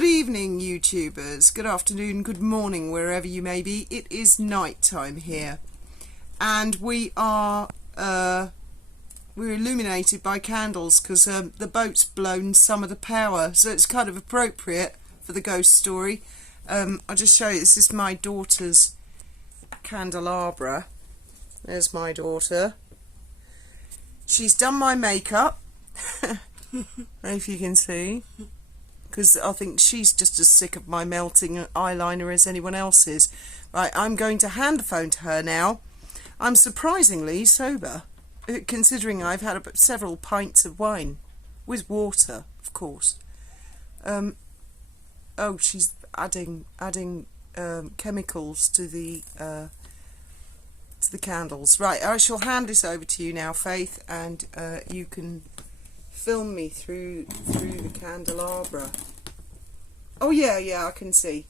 Good evening, YouTubers. Good afternoon, good morning, wherever you may be. It is night time here, and we're illuminated by candles because the boat's blown some of the power, so it's kind of appropriate for the ghost story. I'll just show you. This is my daughter's candelabra. There's my daughter. She's done my makeup. If you can see, because I think she's just as sick of my melting eyeliner as anyone else is. Right, I'm going to hand the phone to her now. I'm surprisingly sober, considering I've had several pints of wine, with water, of course. Oh, she's adding chemicals to the candles. Right, I shall hand this over to you now, Faith, and you can film me through the candelabra. Oh yeah, I can see.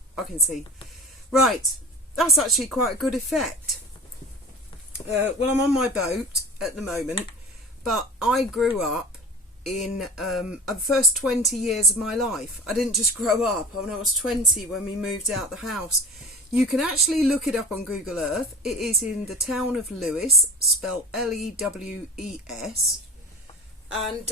Right, that's actually quite a good effect. Well, I'm on my boat at the moment, but I grew up in the first 20 years of my life. I didn't just grow up. When I was 20, when we moved out the house. You can actually look it up on Google Earth. It is in the town of Lewes, spelled L-E-W-E-S. And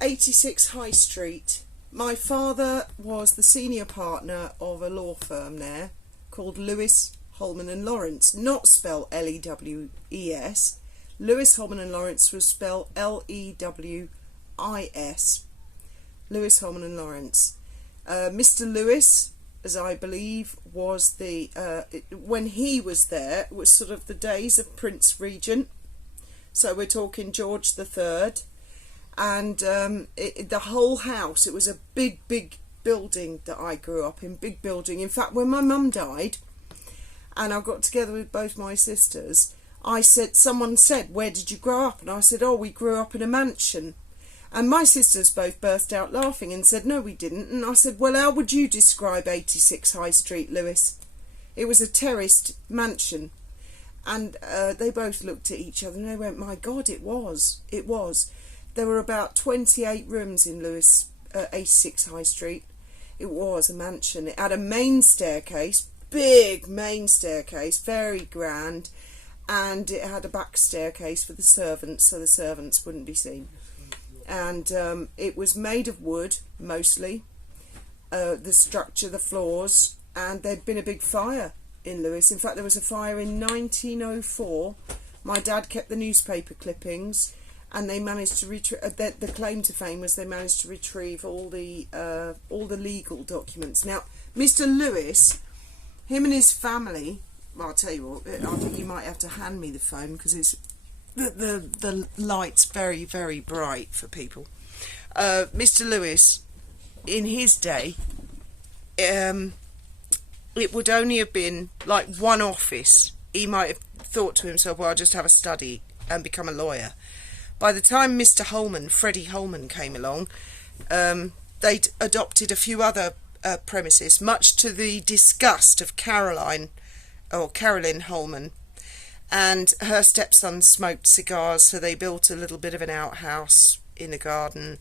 86 High Street. My father was the senior partner of a law firm there called Lewis, Holman and Lawrence, not spelled L-E-W-E-S. Lewis, Holman and Lawrence was spelled L-E-W-I-S. Lewis, Holman and Lawrence. Mr. Lewis, as I believe, was the when he was there, it was sort of the days of Prince Regent. So we're talking George III, and the whole house, it was a big building that I grew up in, big building. In fact, when my mum died, and I got together with both my sisters, someone said, "Where did you grow up?" And I said, "Oh, we grew up in a mansion." And my sisters both burst out laughing and said, "No, we didn't." And I said, "Well, how would you describe 86 High Street, Lewis?" It was a terraced mansion. And they both looked at each other and they went, "My God, it was. It was." There were about 28 rooms in Lewes, 86 High Street. It was a mansion. It had a main staircase, big main staircase, very grand. And it had a back staircase for the servants, so the servants wouldn't be seen. And it was made of wood, mostly. The structure, the floors. And there'd been a big fire in Lewes. In fact, there was a fire in 1904. My dad kept the newspaper clippings, and they managed to retrieve. The claim to fame was they managed to retrieve all the legal documents. Now, Mr. Lewis, him and his family. Well, I'll tell you what. I think you might have to hand me the phone because it's the light's very bright for people. Mr. Lewis, in his day, it would only have been like one office. He might have thought to himself, "Well, I'll just have a study and become a lawyer." By the time Mr. Holman, Freddie Holman, came along, they'd adopted a few other premises, much to the disgust of Carolyn Holman. And her stepson smoked cigars, so they built a little bit of an outhouse in the garden,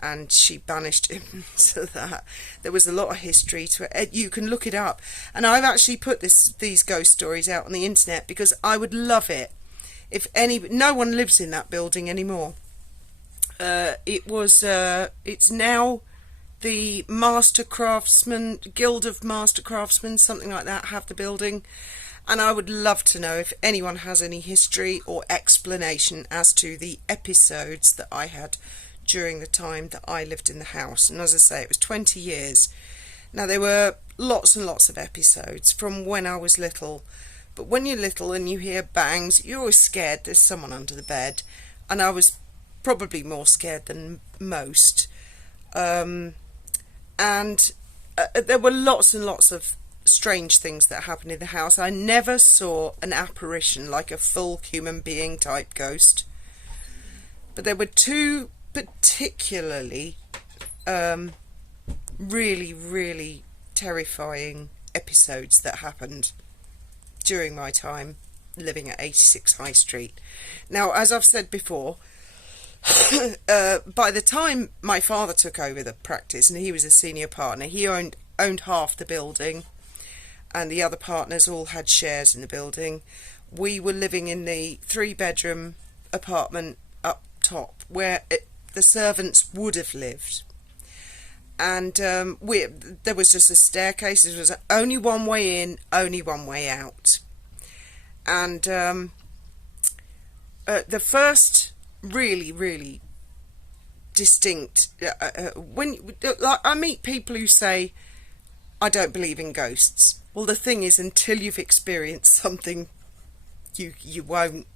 and she banished him. So that there was a lot of history to it. You can look it up, and I've actually put these ghost stories out on the internet because I would love it if no one lives in that building anymore. It's now the Master Craftsman Guild of Master Craftsmen, something like that, have the building. And I would love to know if anyone has any history or explanation as to the episodes that I had during the time that I lived in the house. And as I say, it was 20 years. Now, there were lots and lots of episodes from when I was little. But when you're little and you hear bangs, you're always scared there's someone under the bed. And I was probably more scared than most. And there were lots and lots of strange things that happened in the house. I never saw an apparition like a full human being type ghost, but there were two particularly really terrifying episodes that happened during my time living at 86 High Street. Now, as I've said before, By the time my father took over the practice, and he was a senior partner, he owned half the building, and the other partners all had shares in the building. We were living in the 3-bedroom apartment up top where the servants would have lived. And there was just a staircase. There was only one way in, only one way out. And the first really distinct... I meet people who say, I don't believe in ghosts. Well, the thing is, until you've experienced something, you won't,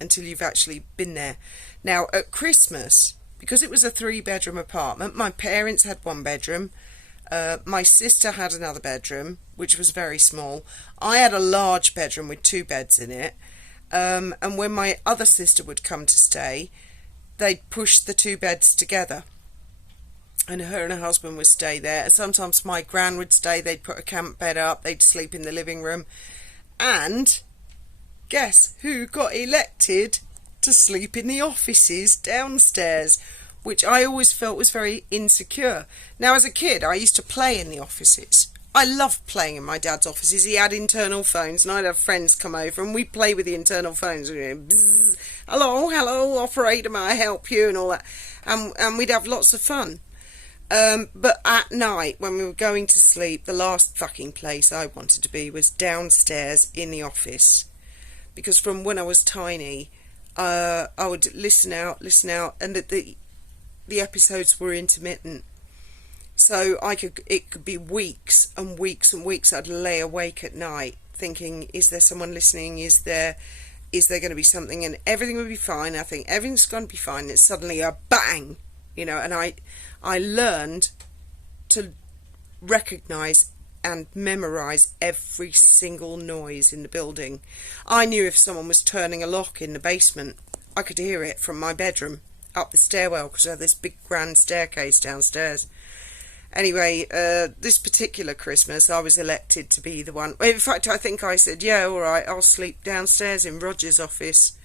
until you've actually been there. Now, at Christmas, because it was a 3-bedroom apartment, my parents had 1 bedroom, my sister had another bedroom, which was very small. I had a large bedroom with 2 beds in it, and when my other sister would come to stay, they'd push the 2 beds together, and her husband would stay there. Sometimes my gran would stay. They'd put a camp bed up, they'd sleep in the living room. And guess who got elected to sleep in the offices downstairs, which I always felt was very insecure. Now, as a kid, I used to play in the offices. I loved playing in my dad's offices. He had internal phones, and I'd have friends come over, and we'd play with the internal phones. Bzz, hello, operator, may I help you, and all that. And we'd have lots of fun. But at night, when we were going to sleep, the last fucking place I wanted to be was downstairs in the office. Because from when I was tiny, I would listen out, and the episodes were intermittent. So it could be weeks and weeks and weeks. I'd lay awake at night thinking, is there someone listening? Is there going to be something? And everything would be fine. I think everything's going to be fine. And it's suddenly a bang, and I learned to recognise and memorise every single noise in the building. I knew if someone was turning a lock in the basement. I could hear it from my bedroom up the stairwell, because I had this big grand staircase downstairs. Anyway, this particular Christmas, I was elected to be the one. In fact, I think I said, yeah, all right, I'll sleep downstairs in Roger's office.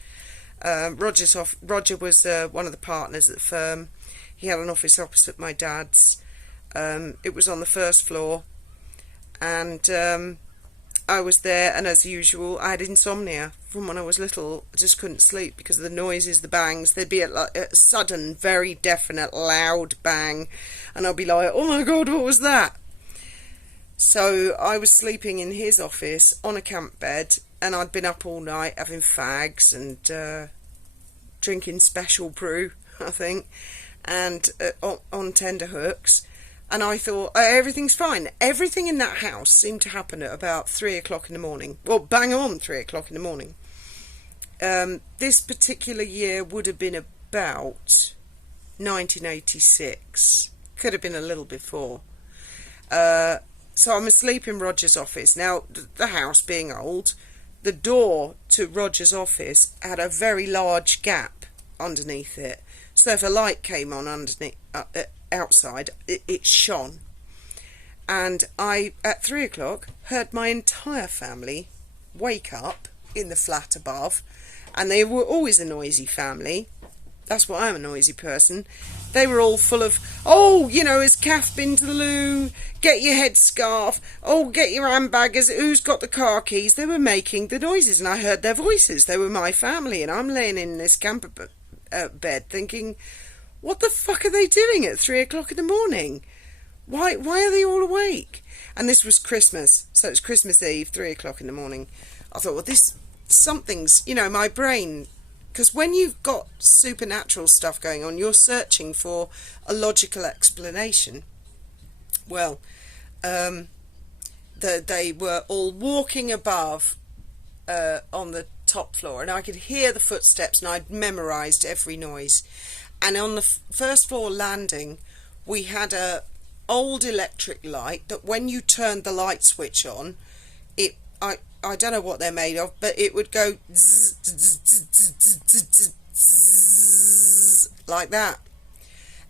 Roger was one of the partners at the firm. He had an office opposite my dad's. It was on the 1st floor. And I was there, and as usual, I had insomnia from when I was little. I just couldn't sleep because of the noises, the bangs. There'd be a sudden, very definite, loud bang, and I'd be like, oh my God, what was that? So I was sleeping in his office on a camp bed, and I'd been up all night having fags and drinking special brew, I think, and on tenterhooks. And I thought, everything's fine. Everything in that house seemed to happen at about 3 o'clock in the morning. Well, bang on 3 o'clock in the morning. This particular year would have been about 1986. Could have been a little before. So I'm asleep in Roger's office. Now, the house being old, the door to Roger's office had a very large gap underneath it. So if a light came on underneath... outside, it shone. And I, at 3 o'clock, heard my entire family wake up in the flat above, and they were always a noisy family. That's why I'm a noisy person. They were all full of, has Kath been to the loo? Get your headscarf. Oh, get your handbag. Who's got the car keys? They were making the noises, and I heard their voices. They were my family, and I'm laying in this camper bed thinking, what the fuck are they doing at 3 o'clock in the morning? Why are they all awake? And this was Christmas, so it's Christmas Eve, 3 o'clock in the morning. I thought, well, something's, my brain, because when you've got supernatural stuff going on, you're searching for a logical explanation. Well, they were all walking above on the top floor, and I could hear the footsteps, and I'd memorised every noise. And on the 1st floor landing, we had a old electric light that when you turned the light switch on, I don't know what they're made of, but it would go zzz, zzz, zzz, zzz, zzz, zzz, like that.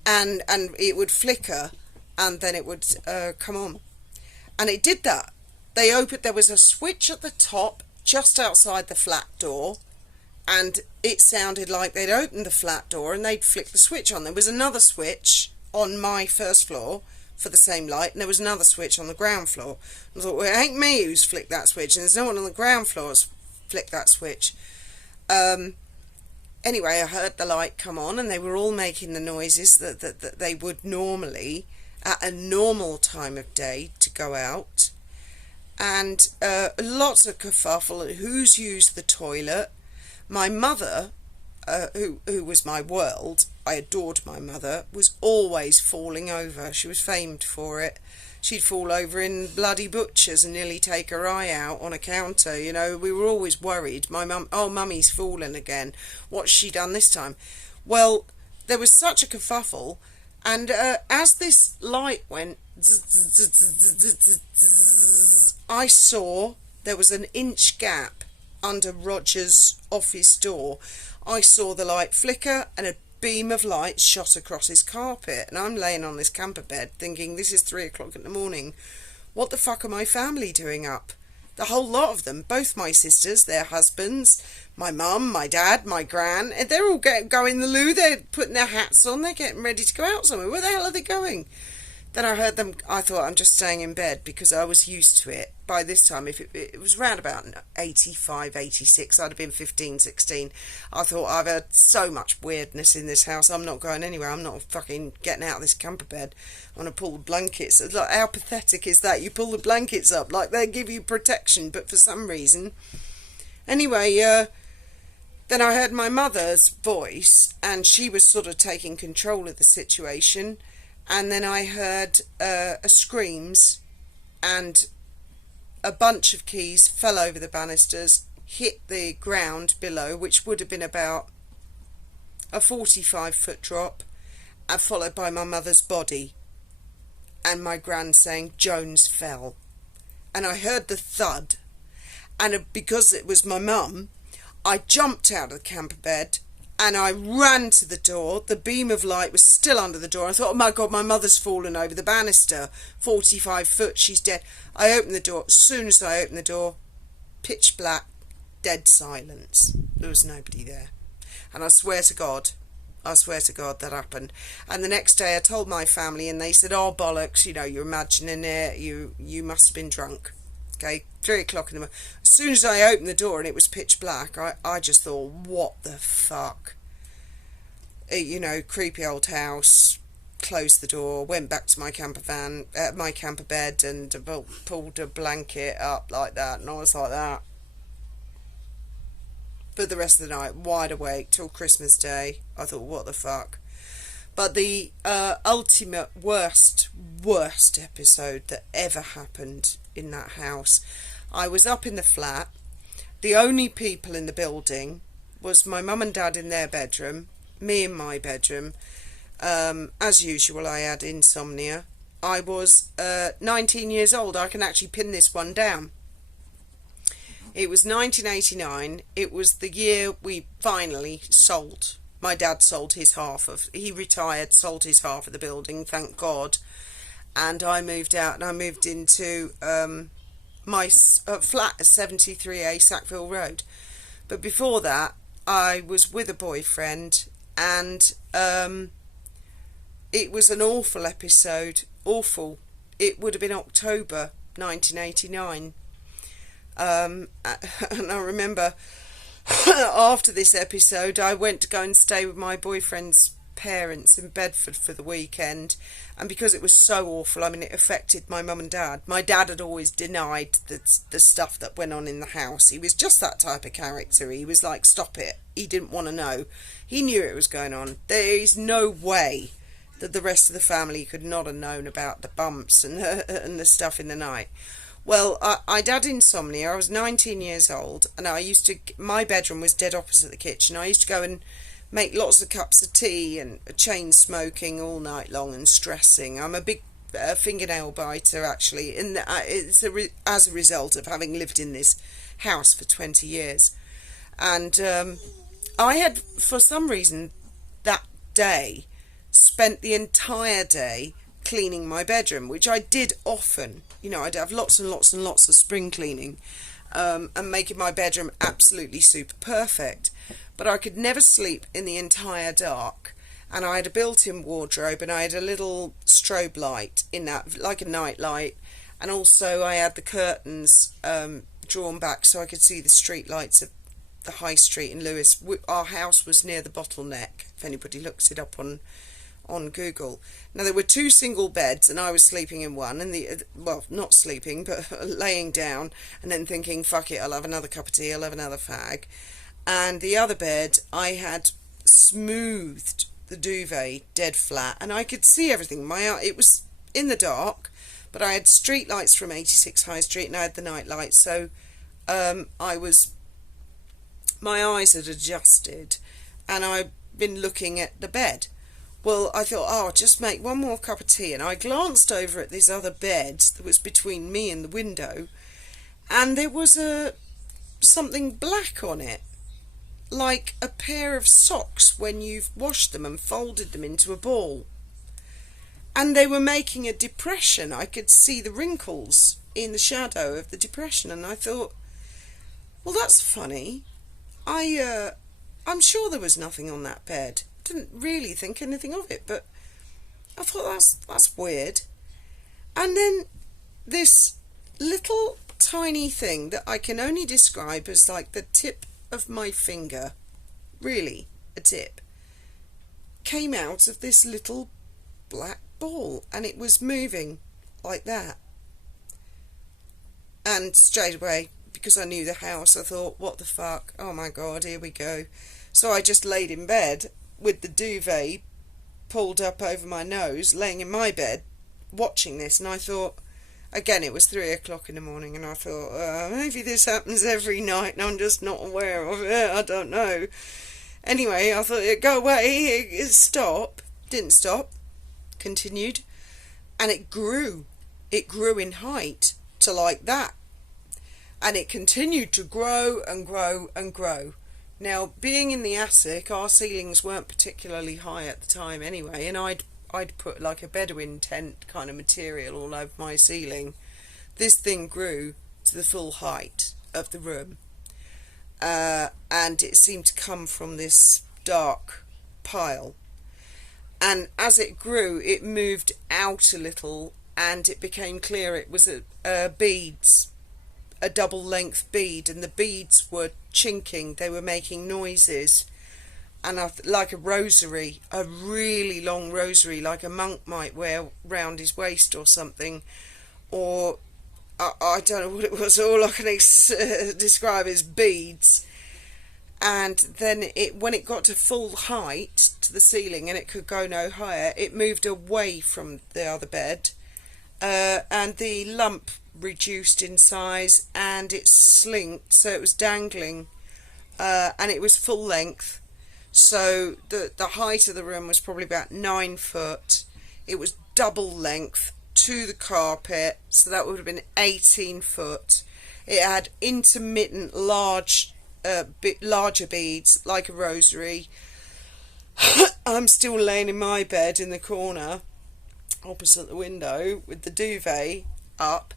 And it would flicker, and then it would come on. And it did that. There was a switch at the top, just outside the flat door, and it sounded like they'd opened the flat door and they'd flicked the switch on. There was another switch on my first floor for the same light, and there was another switch on the ground floor. I thought, well, it ain't me who's flicked that switch, and there's no one on the ground floor who's flicked that switch. Anyway, I heard the light come on, and they were all making the noises that they would normally at a normal time of day to go out, and lots of kerfuffle. Who's used the toilet? My mother, who was my world, I adored my mother, was always falling over. She was famed for it. She'd fall over in bloody butchers and nearly take her eye out on a counter. You know, we were always worried. My mum, oh, mummy's fallen again. What's she done this time? Well, there was such a kerfuffle, and as this light went, I saw there was an inch gap under Roger's office door. I saw the light flicker and a beam of light shot across his carpet, and I'm laying on this camper bed thinking, this is 3 o'clock in the morning. What the fuck are my family doing up? The whole lot of them, both my sisters, their husbands, my mum, my dad, my gran, and they're all going the loo. They're putting their hats on, they're getting ready to go out somewhere. Where the hell are they going? Then I heard them. I thought, I'm just staying in bed, because I was used to it. By this time, if it was round about 85, 86, I'd have been 15, 16. I thought, I've had so much weirdness in this house, I'm not going anywhere. I'm not fucking getting out of this camper bed. I'm going to pull the blankets. Like, how pathetic is that? You pull the blankets up, like they give you protection, but for some reason. Anyway, then I heard my mother's voice, and she was sort of taking control of the situation. And then I heard screams, and a bunch of keys fell over the banisters, hit the ground below, which would have been about a 45-foot drop, and followed by my mother's body, and my gran saying, Jones fell. And I heard the thud, and because it was my mum, I jumped out of the camper bed, and I ran to the door. The beam of light was still under the door. I thought, oh my God, my mother's fallen over the banister. 45 foot, she's dead. I opened the door. As soon as I opened the door, pitch black, dead silence. There was nobody there. And I swear to God that happened. And the next day I told my family, and they said, oh, bollocks, you know, you're imagining it. You must have been drunk. Okay, 3 o'clock in the morning. As soon as I opened the door and it was pitch black, I just thought, what the fuck? You know, creepy old house. Closed the door, went back to my camper bed, and pulled a blanket up like that, and I was like that. For the rest of the night, wide awake till Christmas Day. I thought, what the fuck? But the ultimate worst episode that ever happened in that house, I was up in the flat. The only people in the building was my mum and dad in their bedroom, me in my bedroom. As usual, I had insomnia. I was 19 years old. I can actually pin this one down. It was 1989. It was the year we finally sold. My dad sold his he retired, sold his half of the building, thank God. And I moved out, and I moved into my flat at 73A Sackville Road. But before that, I was with a boyfriend, and it was an awful episode. Awful. It would have been October 1989. And I remember after this episode, I went to go and stay with my boyfriend's parents in Bedford for the weekend, and because it was so awful, I mean, it affected my mum and dad. My dad had always denied the stuff that went on in the house. He was just that type of character. He was like, stop it. He didn't want to know. He knew it was going on. There is no way that the rest of the family could not have known about the bumps and the stuff in the night. Well, I'd had insomnia. I was 19 years old, and my bedroom was dead opposite the kitchen. I used to go and make lots of cups of tea and chain smoking all night long and stressing. I'm a big fingernail biter, actually, and it's as a result of having lived in this house for 20 years. And I had, for some reason, that day, spent the entire day cleaning my bedroom, which I did often. You know, I'd have lots and lots and lots of spring cleaning. and making my bedroom absolutely super perfect. But I could never sleep in the entire dark. And I had a built-in wardrobe, and I had a little strobe light in that, like a night light. And also I had the curtains drawn back so I could see the street lights of the high street in Lewes. Our house was near the Bottleneck, if anybody looks it up on Google. Now, there were two single beds, and I was sleeping in one, and well, not sleeping, but laying down, and then thinking, fuck it, I'll have another cup of tea, I'll have another fag. And the other bed, I had smoothed the duvet dead flat, and I could see everything. It was in the dark, but I had street lights from 86 High Street, and I had the night lights, so my eyes had adjusted, and I'd been looking at the bed. Well, I thought, I'll just make one more cup of tea, and I glanced over at this other bed that was between me and the window, and there was something black on it, like a pair of socks when you've washed them and folded them into a ball. And they were making a depression. I could see the wrinkles in the shadow of the depression, and I thought, well, that's funny. I'm sure there was nothing on that bed. Didn't really think anything of it, but I thought that's weird. And then this little tiny thing that I can only describe as like the tip of my finger, really a tip, came out of this little black ball, and it was moving like that. And straight away, because I knew the house, I thought, what the fuck, oh my god, here we go. So I just laid in bed with the duvet pulled up over my nose, laying in my bed watching this, and I thought, again, it was 3 o'clock in the morning, and I thought, maybe this happens every night and I'm just not aware of it, I don't know. Anyway, I thought, it'd go away, it'd stop. Didn't stop, continued, and it grew in height to like that, and it continued to grow and grow and grow. Now, being in the attic, our ceilings weren't particularly high at the time anyway, and I'd put like a Bedouin tent kind of material all over my ceiling. This thing grew to the full height of the room, and it seemed to come from this dark pile. And as it grew, it moved out a little, and it became clear it was beads, a double-length bead, and the beads were chinking. They were making noises, and like a rosary, a really long rosary, like a monk might wear round his waist or something, or I don't know what it was. All I can describe is beads. And then when it got to full height to the ceiling and it could go no higher, it moved away from the other bed, and the lump reduced in size, and it slinked, so it was dangling, and it was full length. So the height of the room was probably about 9 foot. It was double length to the carpet, so that would have been 18 foot. It had intermittent larger beads, like a rosary. I'm still laying in my bed in the corner opposite the window with the duvet up,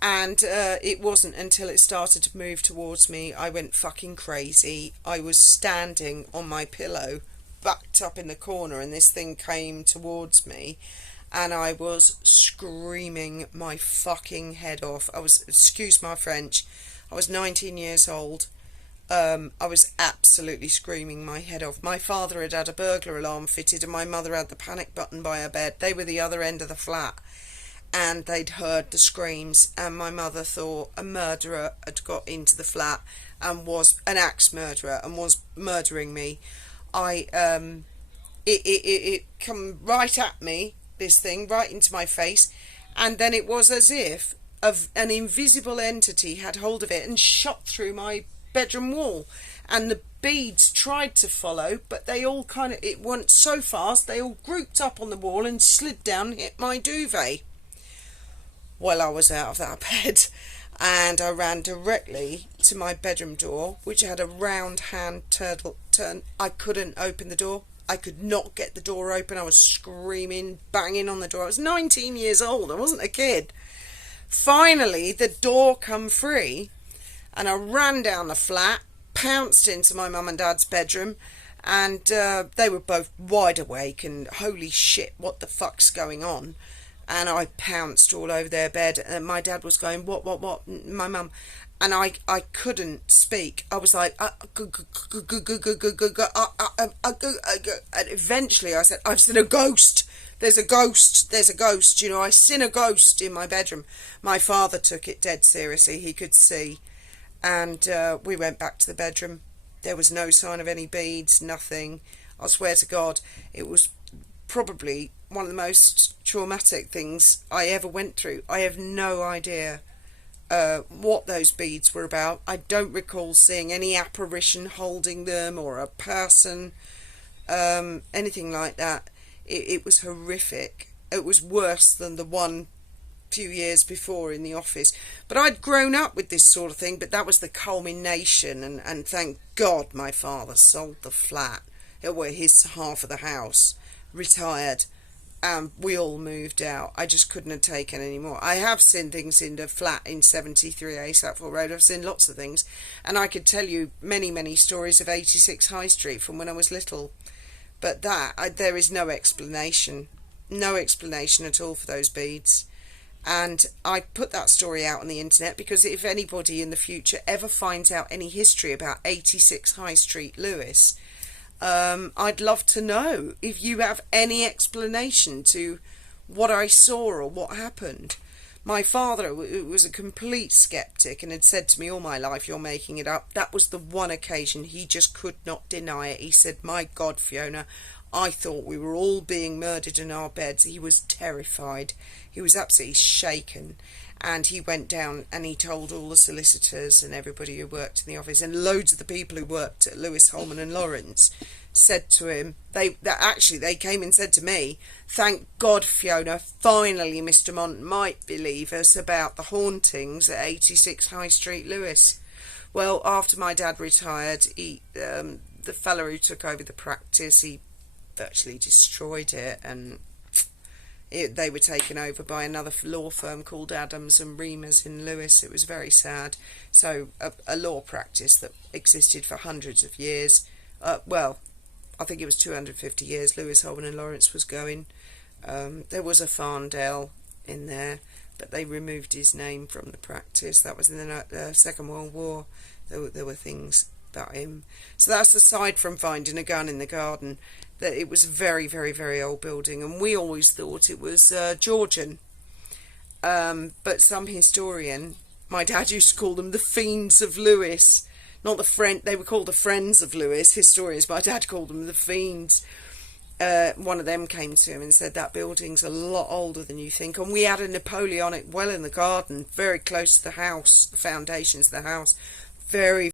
and it wasn't until it started to move towards me I went fucking crazy. I was standing on my pillow backed up in the corner, and this thing came towards me, and I was screaming my fucking head off. Excuse my French, I was 19 years old. I was absolutely screaming my head off. My father had a burglar alarm fitted, and my mother had the panic button by her bed. They were the other end of the flat, and they'd heard the screams, and my mother thought a murderer had got into the flat and was an axe murderer and was murdering me. It come right at me, this thing, right into my face, and then it was as if an invisible entity had hold of it and shot through my bedroom wall, and the beads tried to follow, but they all it went so fast they all grouped up on the wall and slid down and hit my duvet. Well, I was out of that bed, and I ran directly to my bedroom door, which had a round hand turn. I couldn't open the door. I could not get the door open. I was screaming, banging on the door. I was 19 years old. I wasn't a kid. Finally, the door come free, And I ran down the flat, pounced into my mum and dad's bedroom, and they were both wide awake and holy shit, what the fuck's going on? And I pounced all over their bed, and my dad was going, what, my mum, and I couldn't speak. I was like, and eventually I said, I've seen a ghost. There's a ghost. There's a ghost. You know, I seen a ghost in my bedroom. My father took it dead seriously. He could see. And we went back to the bedroom. There was no sign of any beads, nothing. I swear to God, it was probably one of the most traumatic things I ever went through. I have no idea what those beads were about. I don't recall seeing any apparition holding them or a person, anything like that. It was horrific. It was worse than the one few years before in the office. But I'd grown up with this sort of thing, but that was the culmination, and thank God my father sold the flat, well, his half of the house, retired, and we all moved out. I just couldn't have taken any more. I have seen things in the flat in 73A Sackville Road. I've seen lots of things, and I could tell you many stories of 86 High Street from when I was little, but there is no explanation at all for those beads. And I put that story out on the internet because if anybody in the future ever finds out any history about 86 High Street, Lewes, I'd love to know if you have any explanation to what I saw or what happened. My father was a complete skeptic and had said to me all my life, you're making it up. That was the one occasion he just could not deny it. He said, my God, Fiona, I thought we were all being murdered in our beds. He was terrified. He was absolutely shaken. And he went down and he told all the solicitors and everybody who worked in the office, and loads of the people who worked at Lewis, Holman and Lawrence said to him, they came and said to me, thank God, Fiona, finally Mr. Mont might believe us about the hauntings at 86 High Street, Lewes. Well, after my dad retired, the fella who took over the practice, he virtually destroyed it, and they were taken over by another law firm called Adams and Reamers in Lewes. It was very sad. So a law practice that existed for hundreds of years, well, I think it was 250 years Lewis, Holman and Lawrence was going. There was a Farndale in there, but they removed his name from the practice. That was in the Second World War. There were things about him. So that's aside from finding a gun in the garden, that it was a very old building, and we always thought it was Georgian. But some historian, my dad used to call them the Fiends of Lewes. Not the friend, they were called the Friends of Lewes, historians. My dad called them the Fiends. One of them came to him and said that building's a lot older than you think. And we had a Napoleonic well in the garden, very close to the house, the foundations of the house. Very